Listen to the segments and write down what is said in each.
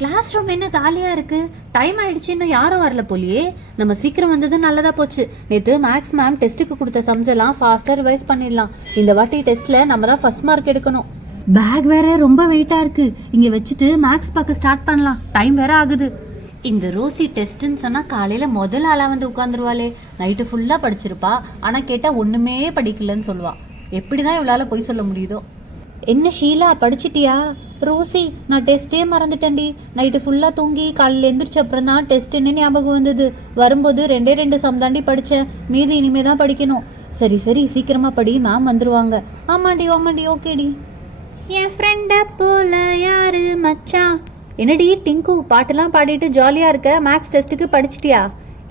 Class room என்ன காலியா இருக்கு? டைம் ஆயிடுச்சு, இன்னும் யாரும் வரல போலியே. நம்ம சீக்கிரம் வந்தது நல்லதா போச்சு. நேத்து மேக்ஸ் மேம் டெஸ்ட்டுக்கு கொடுத்த சம்ஸ் எல்லாம் ஃபாஸ்டா ரிவைஸ் பண்ணிடலாம். இந்த வாட்டி டெஸ்ட்ல நம்ம தான் ஃபர்ஸ்ட் மார்க் எடுக்கணும். பேக் வேற ரொம்ப வெயிட்டா இருக்கு, இங்க வச்சுட்டு மேக்ஸ் பார்க்க ஸ்டார்ட் பண்ணலாம். டைம் வேற ஆகுது. இந்த ரோசி டெஸ்ட்னு சொன்னா காலையில முதல் ஆளா வந்து உட்காந்துருவாளே. நைட்டு ஃபுல்லா படிச்சிருப்பா, ஆனா கேட்டா ஒண்ணுமே படிக்கலன்னு சொல்லுவா. எப்படிதான் இவளால போய் சொல்ல முடியுதோ. என்ன ஷீலா, படிச்சிட்டியா? ரோசி, நான் டெஸ்ட்டே மறந்துட்டேன்டி. நைட்டு ஃபுல்லாக தூங்கி காலையில் எந்திரிச்ச அப்புறம் தான் டெஸ்ட்டுன்னு ஞாபகம் வந்தது. வரும்போது 2 சம் தாண்டி படித்தேன், மீதி இனிமே தான் படிக்கணும். சரி சரி, சீக்கிரமாக படி, மேம் வந்துருவாங்க. ஆமாண்டி ஓகேடி. என் ஃப்ரெண்டை போல யாரு மச்சான். என்னடி டிங்கு, பாட்டெல்லாம் பாடிட்டு ஜாலியாக இருக்க? மேக்ஸ் டெஸ்ட்டுக்கு படிச்சிட்டியா?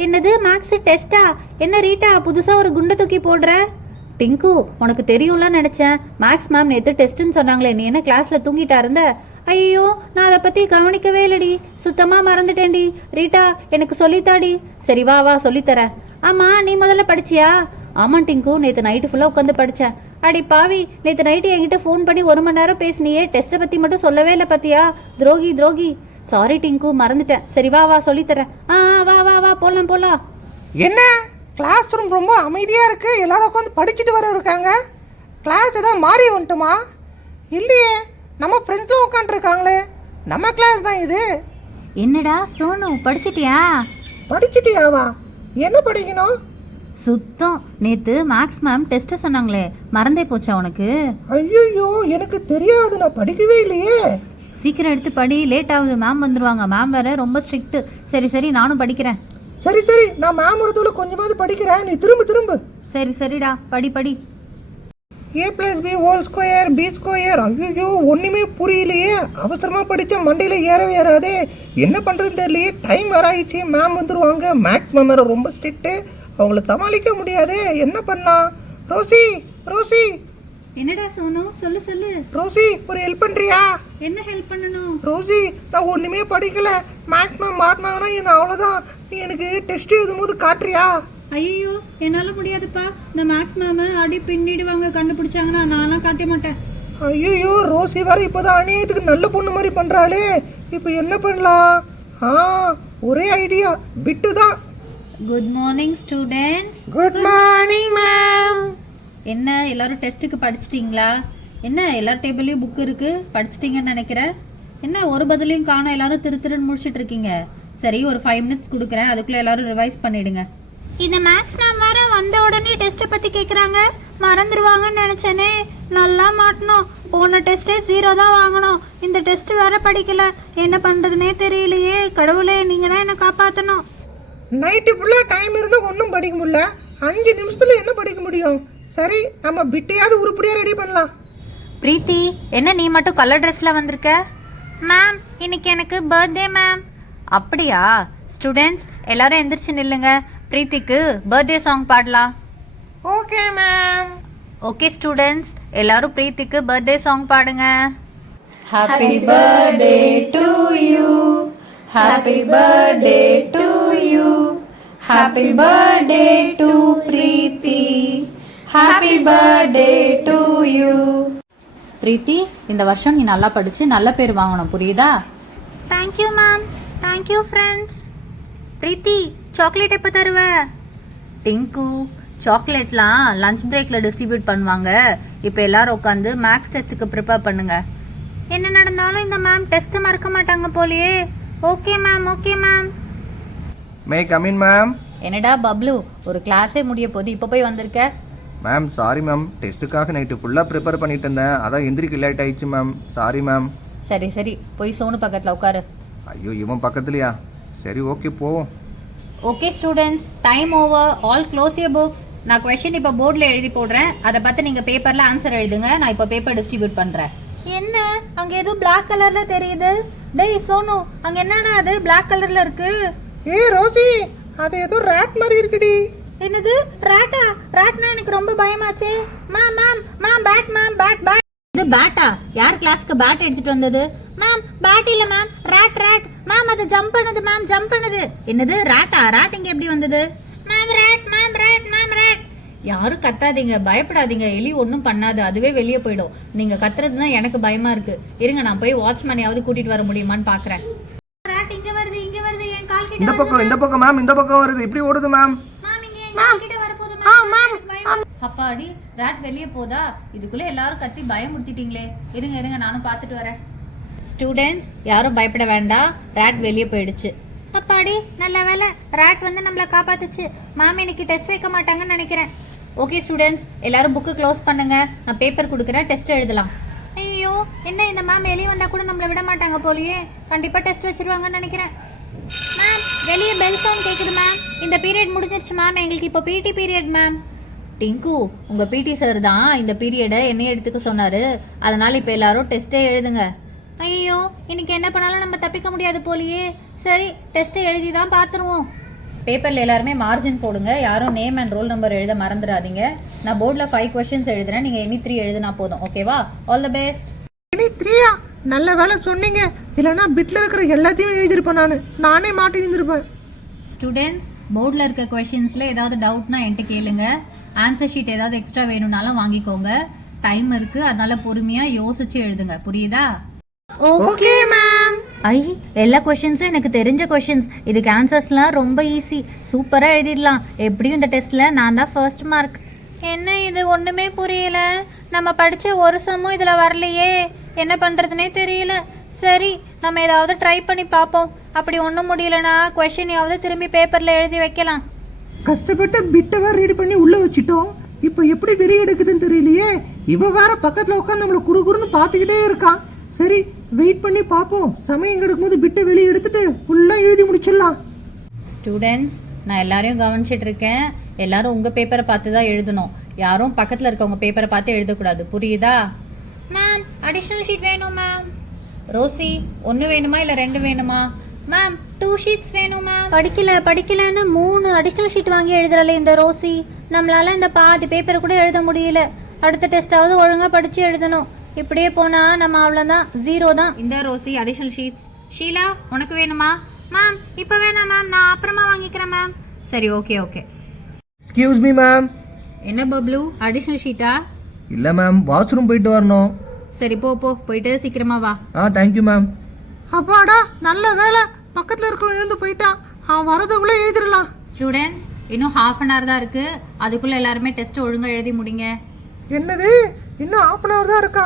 என்னது மேக்ஸ் டெஸ்ட்டா? என்ன ரீட்டா புதுசாக ஒரு குண்டை தூக்கி போடுற? டிங்கு, உனக்கு தெரியும்லாம் நினச்சேன். மேக்ஸ் மேம் நேற்று டெஸ்ட்டுன்னு சொன்னாங்களே, நீ என்ன கிளாஸில் தூங்கிட்டா இருந்த? ஐயோ, நான் அதை பற்றி கவனிக்கவே இல்லடி, சுத்தமாக மறந்துட்டேன்டி. ரீட்டா, எனக்கு சொல்லித்தாடி. சரி வா வா சொல்லித்தரேன். ஆமாம், நீ முதல்ல படிச்சியா? ஆமாம் டிங்கு, நேற்று நைட்டு ஃபுல்லாக உட்காந்து படித்தேன். அடி பாவி, நேற்று நைட்டு என்கிட்ட ஃபோன் பண்ணி 1 மணி நேரம் பேசினியே, டெஸ்ட்டை பற்றி மட்டும் சொல்லவே இல்லை பார்த்தியா? துரோகி. சாரி டிங்கு, மறந்துட்டேன். சரி வா வா சொல்லித்தரேன். வா வா வா போகலாம். என்ன கிளாஸ் ரூம் ரொம்ப அமைதியாக இருக்கு, எல்லாரும் உட்காந்து படிச்சுட்டு வர இருக்காங்க. கிளாஸ் ஏதாவது மாறி வந்துட்டுமா? இல்லையே, நம்ம ஃப்ரெண்ட்ஸும் உட்காந்துருக்காங்களே. நம்ம கிளாஸ் தான் இது. என்னடா சோனு, படிச்சிட்டியாவா? என்ன படிக்கணும்? சுத்தம், நேத்து மேக்ஸ் மேம் டெஸ்ட் சொன்னாங்களே, மறந்தே போச்சா உனக்கு? ஐயோ, எனக்கு தெரியாது, நான் படிக்கவே இல்லையே. சீக்கிரம் எடுத்து படி, லேட் ஆகுது, மேம் வந்துருவாங்க. மேம் வேற ரொம்ப ஸ்ட்ரிக்ட். சரி நானும் படிக்கிறேன். சரி, நான் மேம் வரதுல கொஞ்சமாவது படிக்கிறேன், நீ திரும்ப. சரிடா, படி. a+b² b². ஐயோ, ஒண்ணுமே புரியலையே. அவசரமா படிச்சா மண்டையில ஏறவே ஏறாதே. என்ன பண்றதுன்னு தெரியலையே. டைம் வேற ஆயிடுச்சு, மேம் வந்துருவாங்க. மேக்ஸ் மேம் வேற ரொம்ப ஸ்ட்ரிக்ட், அவங்கள சமாளிக்க முடியாதே. என்ன பண்ணலாம்? ரோசி. என்னடா சோனு, சொல்லு. ரோசி, ஒரு ஹெல்ப் பண்றியா? என்ன ஹெல்ப் பண்ணணும்? ரோசி, நான் ஒண்ணுமே படிக்கல. மேக்ஸ் மேம் மாட்டினாங்கன்னா என்ன அவ்வளவுதான். நீ எனக்கு டெஸ்ட் எழுதும்போது காட்டுறியா? ஐயோ, என்னால முடியாதுப்பா. இந்த மேக்ஸ் மேம் அடி பின்னிடுவாங்க, கண்டுபிடிச்சாங்கன்னா நான்லாம் காட்ட மாட்டேன். ஐயோ, ரோசி வர இப்போதான் அநியாயத்துக்கு நல்ல பொண்ணு மாதிரி பண்றாளே. இப்போ என்ன பண்ணலாம்? ஒரே ஐடியா, பிட்டு தான். Good morning students. Good morning ma'am. என்ன எல்லாரும் டெஸ்ட்டுக்கு படிச்சிட்டிங்களா? என்ன எல்லார் டேபிள்லையும் புக் இருக்கு, படிச்சிட்டிங்கன்னு நினைக்கிறேன். என்ன ஒரு பதிலையும் காணோம், எல்லாரும் திருன்னு முடிச்சிட்டு இருக்கீங்க. சரி, ஒரு 5 மினிட்ஸ் கொடுக்குறேன், அதுக்குள்ள எல்லாரும் ரிவைஸ் பண்ணிடுங்க. இந்த மேக்ஸ் மேம் வேற வந்த உடனே டெஸ்ட்டை பத்தி கேக்குறாங்க, மறந்துடுவாங்கன்னு நினைச்சேனே. நல்லா மாட்டணும். போன டெஸ்ட்டே 0 தான் வாங்கணும், இந்த டெஸ்ட் வேற படிக்கல. என்ன பண்றதுனே தெரியலையே. கடவுளே, நீங்க தான் என்ன காப்பாற்றணும். நைட்டு ஃபுல்லா டைம் இருந்தா ஒன்றும் படிக்க முடியல. 5 நிமிஷத்துல என்ன படிக்க முடியும்? சரி, நம்ம பிட்டையாவது உருப்படியா ரெடி பண்ணலாம். பிரீத்தி, என்ன நீ மட்டும் கலர் ட்ரெஸ்ல வந்திருக்க? மேம், இன்னைக்கு எனக்கு பர்த்டே மேம். அப்படியா? ஸ்டூடெண்ட்ஸ் எல்லாரும் எந்திரிச்சு நில்லுங்க, பிரீத்திக்கு பர்த்டே சாங் பாடலாம். Okay ma'am. ஓகே ஸ்டூடெண்ட்ஸ், எல்லாரும் பிரீத்திக்கு பர்த்டே சாங் பாடுங்க. Happy birthday to you. Happy birthday to you. Happy birthday to Preeti. Happy birthday to you. Preethi, இந்த வருஷம் நீ நல்லா படிச்சு நல்ல பேர் வாங்கணும், புரியுதா? Thank you ma'am. Thank you friends. Preethi, chocolate எப்போ தருவ? டிங்கு, சாக்லேட்லாம் லஞ்ச் பிரேக்கில் டிஸ்ட்ரிபியூட் பண்ணுவாங்க. இப்போ எல்லாரும் உட்காந்து மேக்ஸ் டெஸ்ட்டுக்கு ப்ரிப்பேர் பண்ணுங்க. என்ன நடந்தாலும் இந்த மேம் டெஸ்ட் மறக்க மாட்டாங்க போலியே. Okay ma'am. May come in ma'am. என்னடா பப்ளு, ஒரு கிளாஸே முடிய போது இப்போ போய் வந்திருக்க? மேம் சாரி மேம், டெஸ்ட்டுக்காக நைட்டு ஃபுல்லாக ப்ரிப்பேர் பண்ணிட்டு இருந்தேன், அதான் எந்திரிக்க லேட் ஆயிடுச்சு மேம். Sorry ma'am. சரி, போய் சோனு பக்கத்தில் உட்காரு. ஐயோ, இவன் பக்கத்துலையா? சரி, ஓகே போவோம். Okay students, time over. All close your books. நான் கொஸ்டின் இப்போ போர்டில் எழுதி போடுறேன், அதை பார்த்து நீங்கள் பேப்பரில் ஆன்சர் எழுதுங்க. நான் இப்போ பேப்பர் டிஸ்ட்ரிபியூட் பண்ணுறேன். என்ன அங்கே ஏதோ பிளாக் கலரில் தெரியுது? டேய் சோனு, அங்கே என்னடா அது பிளாக் கலரில் இருக்கு? ரோசி, அது ஏதோ ரேட் மாதிரி இருக்குடி. என்னது ராட்டா? ராட்னா எனக்கு ரொம்ப பயமாச்சே. Ma'am bad. இது பேட்டா? யார் கிளாஸ்க்கு பேட் எடுத்துட்டு வந்தது? மேம் பேட் இல்ல மேம், ராட். மேம் அது ஜம்ப் பண்ணுது. என்னது ராட்டா? ராட் இங்க எப்படி வந்தது? Ma'am rat. யாரும் கத்தாதீங்க, பயப்படாதீங்க. எலி ஒன்றும் பண்ணாது, அதுவே வெளியே போயிடும். நீங்க கத்துறது தான் எனக்கு பயமா இருக்கு. இருங்க, நான் போய் வாட்ச்மேனையாவது கூட்டிட்டு வர முடியுமான்னு பாக்குறேன். இந்த பக்கம் மேம், இந்த பக்கம் வருது. இப்படி ஓடுது மேம். அப்பாடி ராட் வெளியே போதா? இதுக்குள்ள எல்லாரும் கத்தி பயமுறுத்திட்டீங்களே. இருங்க நானும் பார்த்துட்டு வரேன். ஸ்டூடெண்ட்ஸ் யாரும் பயப்பட வேண்டாம், ராட் வெளியே போயிடுச்சு. அப்பாடி நல்ல வேலை, ராட் வந்து நம்மளை காப்பாத்துச்சு. மேம் இன்னைக்கு டெஸ்ட் வைக்க மாட்டாங்கன்னு நினைக்கிறேன். ஓகே ஸ்டூடெண்ட்ஸ் எல்லாரும் புக்கு க்ளோஸ் பண்ணுங்க, நான் பேப்பர் கொடுக்குறேன், டெஸ்ட் எழுதலாம். ஐயோ என்ன இந்த மேம் வெளியே வந்தா கூட நம்மளை விட மாட்டாங்க போலியே. கண்டிப்பா டெஸ்ட் வச்சிருவாங்கன்னு நினைக்கிறேன். மேம் வெளியே பெல் சவுண்ட் கேக்குது மேம். இந்த பீரியட் முடிஞ்சிருச்சு மேம், எங்களுக்கு இப்போ பிடி பீரியட் மேம். டிங்கு உங்க பிடி சார் தான் இந்த பீரியடை என்னைய எடுத்துக்க சொன்னாரு, அதனால இப்போ எல்லாரும் டெஸ்ட்டே எழுதுங்க. ஐயோ இன்னைக்கு என்ன பண்ணாலும் நம்ம தப்பிக்க முடியாது போலியே. சரி டெஸ்ட்டை எழுதி தான் பார்த்துருவோம். பேப்பரில் எல்லாருமே மார்ஜின் போடுங்க, யாரும் நேம் அண்ட் ரோல் நம்பர் எழுத மறந்துடாதீங்க. நான் போர்டில் 5 கொஸ்டின்ஸ் எழுதுறேன், நீங்கள் எனி 3 எழுதுனா போதும். ஓகேவா? All the best. இனி 3யா? நல்ல வேலை சொன்னீங்க, இல்லைன்னா பிட்டில் இருக்கிற எல்லாத்தையும் எழுதியிருப்பேன். நானே மாட்டி இருந்திருப்பேன். ஸ்டூடெண்ட்ஸ் போர்டில் இருக்க கொஷின்ஸில் ஏதாவது டவுட்னா என்கிட்ட கேளுங்க. ஆன்சர் ஷீட் ஏதாவது எக்ஸ்ட்ரா வேணும்னாலும் வாங்கிக்கோங்க. டைம் இருக்குது, அதனால பொறுமையாக யோசிச்சு எழுதுங்க. புரியுதா? Okay ma'am. ஐ எல்லா கொஷின்ஸும் எனக்கு தெரிஞ்ச கொஷின்ஸ். இதுக்கு ஆன்சர்ஸ்லாம் ரொம்ப ஈஸி, சூப்பராக எழுதிடலாம். எப்படியும் இந்த டெஸ்ட்டில் நான் தான் ஃபர்ஸ்ட் மார்க். என்ன இது ஒன்றுமே புரியல, நம்ம படித்த ஒரு சம்மும் இதில் வரலையே, என்ன பண்ணுறதுனே தெரியல. சரி நம்ம ஏதாவது ட்ரை பண்ணி பார்ப்போம். அப்படி ஒன்றும் முடியலனா கொஷினையாவது திரும்பி பேப்பரில் எழுதி வைக்கலாம். கஷ்டப்பட்டு பிட்டை ரெடி பண்ணி உள்ள வச்சிட்டோம், இப்போ எப்படி வெளியே எடுக்குதுன்னு தெரியலையே. இவ வேற பக்கத்துல உட்காந்து நம்மள குறுகுறுன்னு பார்த்துக்கிட்டே இருக்கான். சரி வெயிட் பண்ணி பார்ப்போம், சமயம் கிடைக்கும்போது பிட்டை வெளியே எடுத்துட்டு ஃபுல்லா எழுதி முடிச்சிடலாம். ஸ்டூடெண்ட்ஸ் நான் எல்லாரையும் கவனிச்சிட்டு இருக்கேன், எல்லாரும் உங்கள் பேப்பரை பார்த்து தான் எழுதணும். யாரும் பக்கத்தில் இருக்கவங்க பேப்பரை பார்த்து எழுதக்கூடாது. புரியுதா? மேம் அடிஷ்னல் ஷீட் வேணும் மேம். ரோசி 1 வேணுமா இல்லை 2 வேணுமா? மேம் 2 ஷீட்ஸ் வேணும் மேம். படிக்கலன்னு 3 அடிஷ்னல் ஷீட் வாங்கி எழுதுறல இந்த ரோசி. நம்மளால இந்த பாதி பேப்பரை கூட எழுத முடியல. அடுத்த டெஸ்ட்டாவது ஒழுங்காக படித்து எழுதணும். இப்படியே போனால் நம்ம அவ்வளோதான், 0 தான். இந்த ரோசி அடிஷ்னல் ஷீட்ஸ். ஷீலா உனக்கு வேணுமா? மேம் இப்போ வேணாம் மேம், நான் அப்புறமா வாங்கிக்கிறேன் மேம். சரி ஓகே. Excuse me ma'am. என்ன பப்ளு அடிஷ்னல் ஷீட்டா? இல்லை மேம், வாஷ்ரூம் போயிட்டு வரணும். சரி போயிட்டு சீக்கிரமா வா. Thank you ma'am. அப்பாடா நல்ல வேலை, பக்கத்துல இருக்கிறவன் எழுந்து போயிட்டான். அவன் வரதுக்குள்ள எழுதிடலாம். ஸ்டூடெண்ட்ஸ் இன்னும் 1/2 அன் ஹவர் தான் இருக்கு, அதுக்குள்ள எல்லாருமே டெஸ்ட் ஒழுங்கா எழுதி முடிங்க. என்னது இன்னும் 1/2 hour தான் இருக்கா?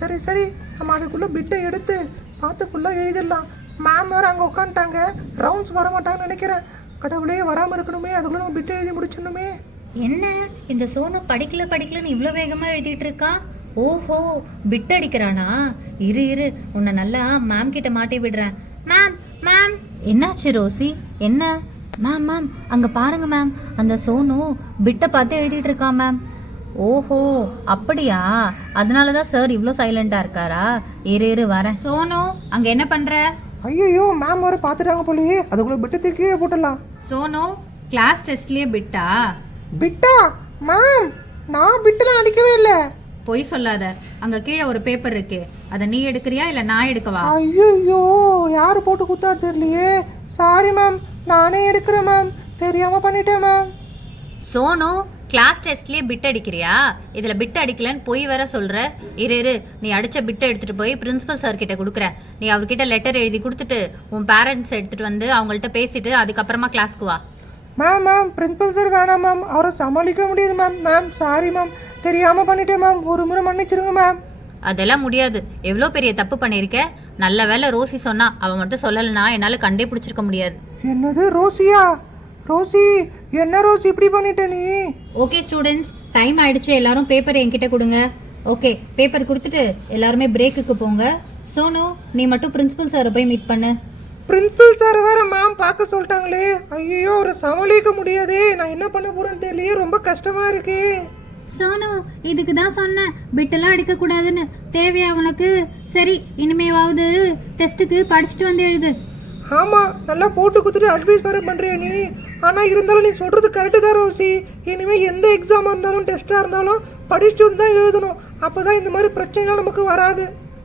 சரி நம்ம அதுக்குள்ள பிட்டை எடுத்து பார்த்து ஃபுல்லாக எழுதிடலாம். மேம் வேறு அங்கே உட்காந்துட்டாங்க, ரவுண்ட்ஸ் வர மாட்டாங்கன்னு நினைக்கிறேன். கடவுளே வராமல் இருக்கணுமே, அதுக்குள்ள நம்ம பிட்டை எழுதி முடிச்சிடணுமே. என்ன இந்த சோனு படிக்கலன்னு இவ்வளோ வேகமா எழுதிட்டு இருக்கான்? ஓஹோ பிட் அடிக்கிறானா? இரு உன்னை நல்லா மேம் கிட்ட மாட்டி விடுறேன். மேம் என்னாச்சு ரோசி? என்ன? மேம் அங்க பாருங்க மேம், அந்த சோனு பிட்டை பார்த்து எழுதிட்டு இருக்கான் மேம். ஓஹோ அப்படியா? அதனால தான் சார் இவ்வளோ சைலண்டாக இருக்காரா? இரு வரேன். சோனு அங்கே என்ன பண்ணுற? ஐயோ மேம் வர பார்த்துட்டாங்க போலயே, அதுக்குள்ள பிட்டை கீழே போட்டுடலாம். சோனு கிளாஸ் டெஸ்ட்லேயே பிட்டா? பிட்டா? மேம் நான் பிட்டெல்லாம் அடிக்கவே இல்லை. பொய் சொல்லாத, அங்கே கீழே ஒரு பேப்பர் இருக்கு, அதை நீ எடுக்கிறியா இல்லை நான் எடுக்கவா? ஐயோ யாரு போட்டு குத்தா தெரியலையே. சாரி மேம், நானே எடுக்கிறேன் மேம், தெரியாம பண்ணிட்டேன் மேம். சோனு கிளாஸ் டெஸ்ட்லயே பிட் அடிக்கிறியா? இதுல பிட் அடிக்கலன்னு போய் வர சொல்ற. இரு நீ அடிச்ச பிட்டை எடுத்துட்டு போய் பிரின்சிபல் சார் கிட்ட கொடுக்குற. நீ அவர்கிட்ட லெட்டர் எழுதி கொடுத்துட்டு உன் பேரண்ட்ஸ் எடுத்துட்டு வந்து அவங்கள்ட்ட பேசிட்டு அதுக்கப்புறமா கிளாஸ்க்கு வா. மேம் பிரின்சிபல் சார் வேணாம் மேம், அவரை சமாளிக்க முடியாது மேம். சாரி மேம், தெரியாம பண்ணிட்டேன் மேம், ஒரு முறை மன்னிச்சிருங்க மேம். அதெல்லாம் முடியாது, எவ்வளோ பெரிய தப்பு பண்ணியிருக்க. நல்ல வேலை ரோசி சொன்னா, அவன் மட்டும் சொல்லலைன்னா என்னால் கண்டே பிடிச்சிருக்க முடியாது. என்னது ரோசியா? ரோசி என்ன ரோசி இப்படி பண்ணிட்ட நீ? ஓகே ஸ்டூடெண்ட்ஸ் டைம் ஆயிடுச்சு, எல்லாரும் பேப்பர் என்கிட்ட கொடுங்க. ஓகே பேப்பர் கொடுத்துட்டு எல்லாருமே பிரேக்குக்கு போங்க. சோனு நீ மட்டும் பிரின்சிபல் சாரை போய் மீட் பண்ணு. பிரின்சிபல் சார் வேற மேம் பார்க்க சொல்லிட்டாங்களே. ஐயோ ஒரு சமாளிக்க முடியாதே, நான் என்ன பண்ண போறேன்னு தெரியலையே, ரொம்ப கஷ்டமா இருக்கு. சோனு இதுக்கு தான் சொன்னேன் பிட்டெல்லாம் அடிக்க கூடாதுன்னு. தேவையா உனக்கு? சரி இனிமேவாவது டெஸ்ட்டுக்கு படிச்சுட்டு வந்து எழுது. ஆமா நல்லா போட்டு குத்துட்டு அட்வைஸ் வேற பண்றியா நீ? ஆனா இருந்தாலும் நீ சொல்றது கரெக்டு தான் ரோசி. இனிமே எந்த எக்ஸாமா இருந்தாலும் டெஸ்டா இருந்தாலும் படிச்சுட்டு வந்து தான் எழுதணும், அப்பதான் இந்த மாதிரி பிரச்சனைலாம் நமக்கு வராது.